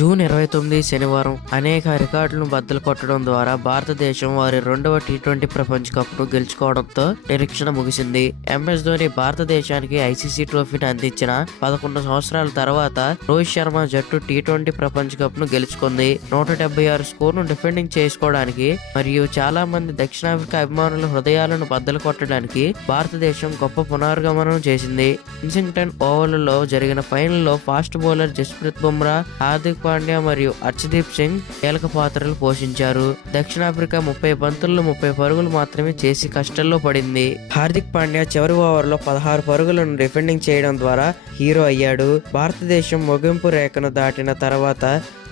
June 29 శనివారం అనేక రికార్డులను బద్దలు కొట్టడం ద్వారా భారతదేశం వారి రెండవ టీ20 ప్రపంచ కప్ ను గెలుచుకోవడంతో నిరీక్షణ ముగిసింది. ఎంఎస్ ధోని భారతదేశానికి ఐసీసీ ట్రోఫీని అందించిన 11 సంవత్సరాల తర్వాత రోహిత్ శర్మ జట్టు టీ20 ప్రపంచ కప్ ను గెలుచుకుంది. 176 స్కోర్ను డిఫెండింగ్ చేసుకోవడానికి మరియు చాలా మంది దక్షిణాఫ్రికా అభిమానుల హృదయాలను బద్దలు కొట్టడానికి భారతదేశం గొప్ప పునర్గమనం చేసింది. కింగ్స్టన్ ఓవల్లో జరిగిన ఫైనల్లో ఫాస్ట్ బౌలర్ జస్ప్రీత్ బుమ్రా, హార్దిక్ పాండ్యా మరియు హర్షదీప్ సింగ్ కీలక పాత్రలు పోషించారు. దక్షిణాఫ్రికా 30 బంతుల్లో 30 పరుగులు మాత్రమే చేసి కష్టంలో పడింది. హార్దిక్ పాండ్యా చివరి ఓవర్లో 16 పరుగులను డిఫెండింగ్ చేయడం ద్వారా హీరో అయ్యాడు. భారతదేశం ముగింపు రేఖను దాటిన తర్వాత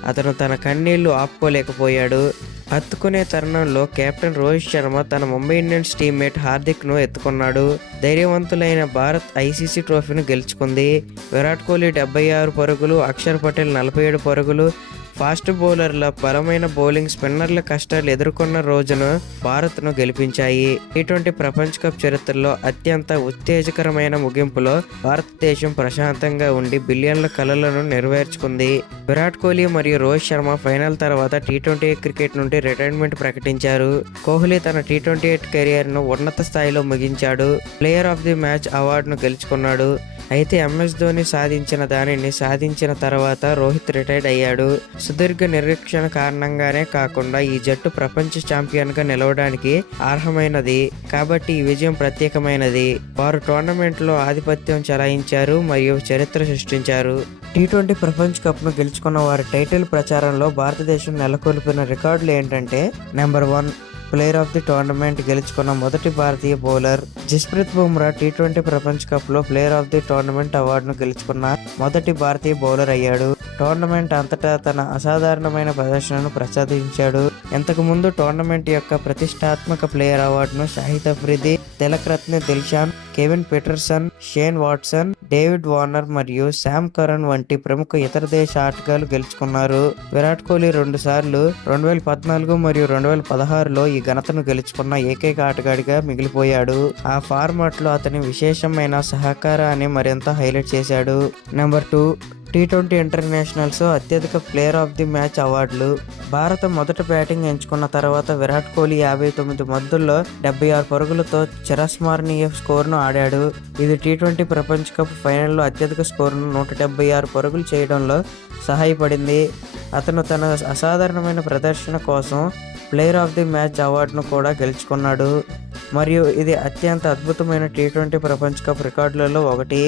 అతను తన కన్నీళ్లు ఆపుకోలేకపోయాడు. హత్తుకునే తరుణంలో కెప్టెన్ రోహిత్ శర్మ తన ముంబై ఇండియన్స్ టీమ్మేట్ హార్దిక్ ను ఎత్తుకున్నాడు. ధైర్యవంతులైన భారత్ ఐసీసీ ట్రోఫీని గెలుచుకుంది. విరాట్ కోహ్లీ 76 పరుగులు, అక్షర్ పటేల్ 47 పరుగులు, ఫాస్ట్ బౌలర్ల బలమైన బౌలింగ్, స్పిన్నర్ల కష్టాలు ఎదుర్కొన్న రోజును భారత్ను గెలిపించాయి. టీ20 ప్రపంచ కప్ చరిత్రలో అత్యంత ఉత్తేజకరమైన ముగింపులో భారతదేశం ప్రశాంతంగా ఉండి బిలియన్ల కలలను నెరవేర్చుకుంది. విరాట్ కోహ్లీ మరియు రోహిత్ శర్మ ఫైనల్ తర్వాత టీ20 క్రికెట్ నుండి రిటైర్మెంట్ ప్రకటించారు. కోహ్లీ తన టీ20 కెరియర్ ను ఉన్నత స్థాయిలో ముగించాడు. ప్లేయర్ ఆఫ్ ది మ్యాచ్ అవార్డును గెలుచుకున్నాడు. అయితే ఎంఎస్ ధోని సాధించిన దానిని సాధించిన తర్వాత రోహిత్ రిటైర్డ్ అయ్యాడు. సుదీర్ఘ నిరీక్షణ కారణంగానే కాకుండా ఈ జట్టు ప్రపంచ ఛాంపియన్ గా నిలవడానికి అర్హమైనది కాబట్టి ఈ విజయం ప్రత్యేకమైనది. వారు టోర్నమెంట్ లో ఆధిపత్యం చెలాయించారు మరియు చరిత్ర సృష్టించారు. టీ20 ప్రపంచ కప్ ను గెలుచుకున్న వారి టైటిల్ ప్రచారంలో భారతదేశం నెలకొల్పిన రికార్డులు ఏంటంటే: number 1, player of the tournament గెలుచుకున్న మొదటి భారతీయ బౌలర్. జస్ప్రీత్ బుమ్రా టీ20 ప్రపంచ కప్ లో ప్లేయర్ ఆఫ్ ది టోర్నమెంట్ అవార్డును గెలుచుకున్న మొదటి భారతీయ బౌలర్ అయ్యాడు. టోర్నమెంట్ అంతటా తన అసాధారణమైన ప్రదర్శనను ప్రసాదించాడు. ఇంతకు ముందు టోర్నమెంట్ యొక్క ప్రతిష్టాత్మక ప్లేయర్ అవార్డును Shahid Afridi, Tillakaratne Dilshan, Kevin Pietersen, Shane Watson, David Warner మరియు శామ్ కరన్ వంటి ప్రముఖ ఇతర దేశ ఆటగాళ్లు గెలుచుకున్నారు. విరాట్ కోహ్లీ 2 సార్లు 2014 మరియు 2016లో ఈ ఘనతను గెలుచుకున్న ఏకైక ఆటగాడిగా మిగిలిపోయాడు. ఆ ఫార్మాట్ లో అతని విశేషమైన సహకారాన్ని మరింత హైలైట్ చేశాడు. నెంబర్ 2, టీ20 ఇంటర్నేషనల్స్ అత్యధిక ప్లేయర్ ఆఫ్ ది మ్యాచ్ అవార్డులు. భారత మొదట బ్యాటింగ్ ఎంచుకున్న తర్వాత విరాట్ కోహ్లీ 59 బంతుల్లో 76 పరుగులతో చిరస్మరణీయ స్కోర్ను ఆడాడు. ఇది టీ20 ప్రపంచ కప్ ఫైనల్లో అత్యధిక స్కోరును 176 పరుగులు చేయడంలో సహాయపడింది. అతను తన అసాధారణమైన ప్రదర్శన కోసం ప్లేయర్ ఆఫ్ ది మ్యాచ్ అవార్డును కూడా గెలుచుకున్నాడు మరియు ఇది అత్యంత అద్భుతమైన టీ20 ప్రపంచ కప్ రికార్డులలో ఒకటి.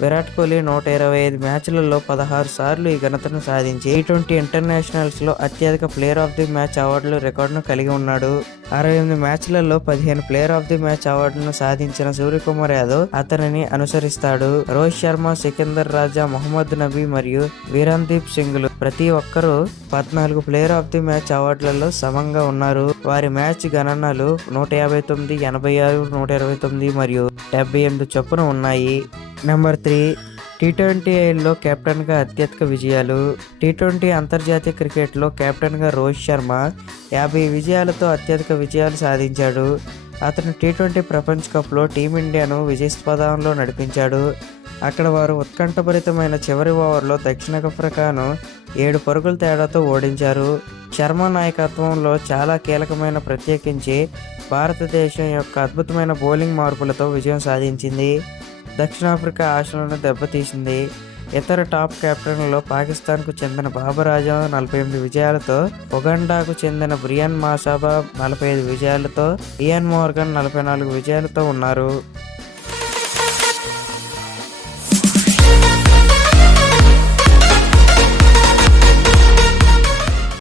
విరాట్ కోహ్లీ 125 మ్యాచ్లలో 16 సార్లు ఈ ఘనతను సాధించి టీ20 ఇంటర్నేషనల్స్ లో అత్యధిక ప్లేయర్ ఆఫ్ ది మ్యాచ్ అవార్డుల రికార్డును కలిగి ఉన్నాడు. 68 మ్యాచ్లలో 15 ప్లేయర్ ఆఫ్ ది మ్యాచ్ అవార్డును సాధించిన సూర్యకుమార్ యాదవ్ అతనిని అనుసరిస్తాడు. రోహిత్ శర్మ, సికిందర్ రాజా, మొహమ్మద్ నబీ మరియు వీరన్దీప్ సింగ్లు ప్రతి ఒక్కరూ 14 ప్లేయర్ ఆఫ్ ది మ్యాచ్ అవార్డులలో సమంగా ఉన్నారు. వారి మ్యాచ్ గణనలు 159, 86, 129 మరియు 78 చొప్పున ఉన్నాయి. నెంబర్ 3, టీ20లో కెప్టెన్ గా అత్యధిక విజయాలు. టీ20 అంతర్జాతీయ క్రికెట్ లో కెప్టెన్ గా రోహిత్ శర్మ 50 విజయాలతో అత్యధిక విజయాలు సాధించాడు. అతను టీ20 ప్రపంచ కప్ లో టీమిండియాను విజయపథంలో నడిపించాడు. అక్కడ వారు ఉత్కంఠభరితమైన చివరి ఓవర్లో దక్షిణాఫ్రికాను 7 పరుగుల తేడాతో ఓడించారు. శర్మ నాయకత్వంలో చాలా కీలకమైన ప్రత్యేకించి భారతదేశం యొక్క అద్భుతమైన బౌలింగ్ మార్పులతో విజయం సాధించింది. దక్షిణాఫ్రికా ఆశలను దెబ్బతీసింది. ఇతర టాప్ కెప్టెన్లలో పాకిస్తాన్కు చెందిన బాబర్ ఆజం 48 విజయాలతో, ఉగాండాకు చెందిన బ్రియాన్ మాసాబా 45 విజయాలతో, ఇయాన్ మోర్గన్ 44 విజయాలతో ఉన్నారు.